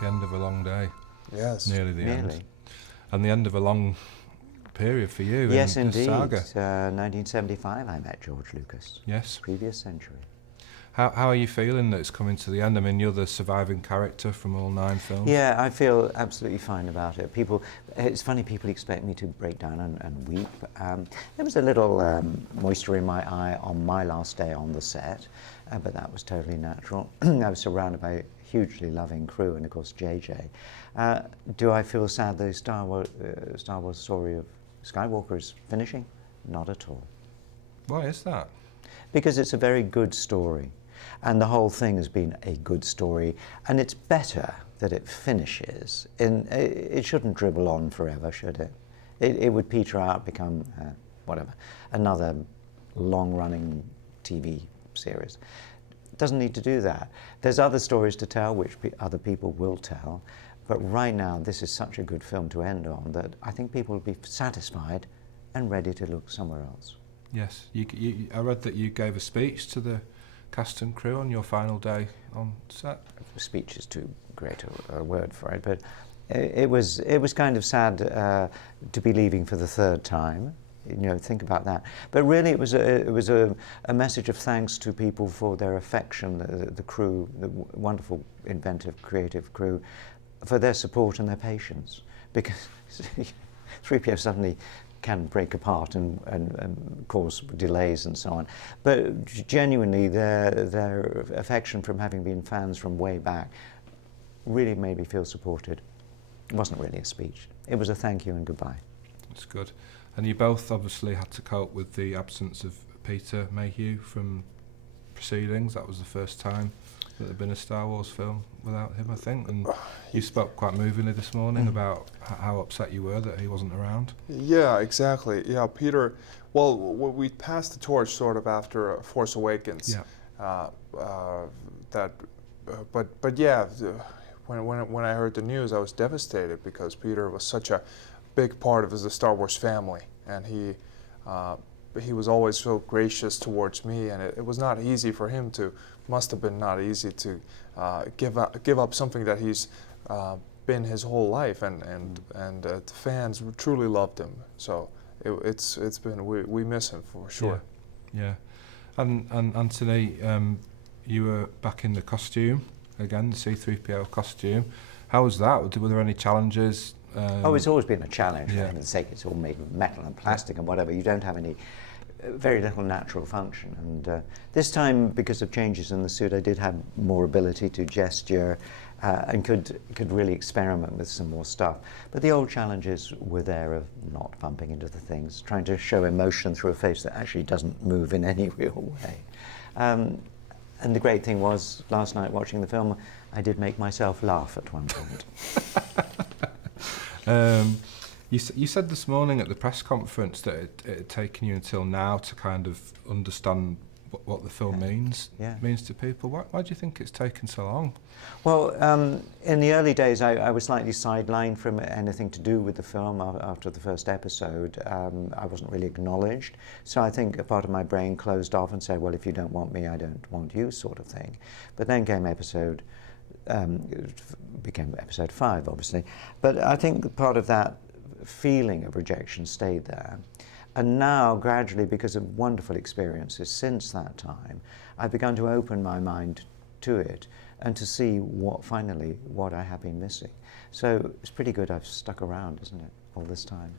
the end of a long day. Yes. Nearly the Nearly. end. And the end of a long period for you Yes, in this indeed. saga. 1975 I met George Lucas. Yes. Previous century. How are you feeling that it's coming to the end? I mean, you're the surviving character from all 9 films. Yeah, I feel absolutely fine about it. It's funny, people expect me to break down and weep. There was a little moisture in my eye on my last day on the set, but that was totally natural. I was surrounded by a hugely loving crew, and of course JJ. Do I feel sad the Star Wars story of Skywalker is finishing? Not at all. Why is that? Because it's a very good story. And the whole thing has been a good story, and it's better that it finishes. It shouldn't dribble on forever, should it? It would peter out, become, whatever, another long-running TV series. It doesn't need to do that. There's other stories to tell, which other people will tell, but right now this is such a good film to end on that I think people will be satisfied and ready to look somewhere else. Yes, I read that you gave a speech to the cast and crew on your final day on set. Speech is too great a word for it, but it was kind of sad to be leaving for the 3rd time. You know, think about that. But really, it was a message of thanks to people for their affection, the crew, the wonderful, inventive, creative crew, for their support and their patience. Because 3PO suddenly can break apart and cause delays and so on. But genuinely, their affection from having been fans from way back really made me feel supported. It wasn't really a speech. It was a thank you and goodbye. That's good. And you both obviously had to cope with the absence of Peter Mayhew from proceedings. That was the first time that there'd been a Star Wars film without him, I think. And you spoke quite movingly this morning about how upset you were that he wasn't around. Yeah, exactly. Yeah, Peter, well, we passed the torch sort of after Force Awakens. Yeah. But yeah, when I heard the news, I was devastated because Peter was such a big part of the Star Wars family, and he was always so gracious towards me, and it was not easy for him to. Must have been not easy to give up something that he's been his whole life, and the fans truly loved him. So it's been we miss him for sure. Yeah. And Anthony, you were back in the costume again, the C-3PO costume. How was that? Were there any challenges? It's always been a challenge. Yeah. For heaven's sake, it's all made of metal and plastic and whatever. You don't have any. Very little natural function, and this time, because of changes in the suit, I did have more ability to gesture and could really experiment with some more stuff. But the old challenges were there of not bumping into the things, trying to show emotion through a face that actually doesn't move in any real way. And the great thing was, last night watching the film, I did make myself laugh at one point. You said this morning at the press conference that it had taken you until now to kind of understand what the film means to people. Why do you think it's taken so long? Well, in the early days, I was slightly sidelined from anything to do with the film after the first episode. I wasn't really acknowledged. So I think a part of my brain closed off and said, well, if you don't want me, I don't want you, sort of thing. But then came it became episode 5, obviously. But I think part of that feeling of rejection stayed there. And now, gradually, because of wonderful experiences since that time, I've begun to open my mind to it and to see what I have been missing. So it's pretty good I've stuck around, isn't it, all this time.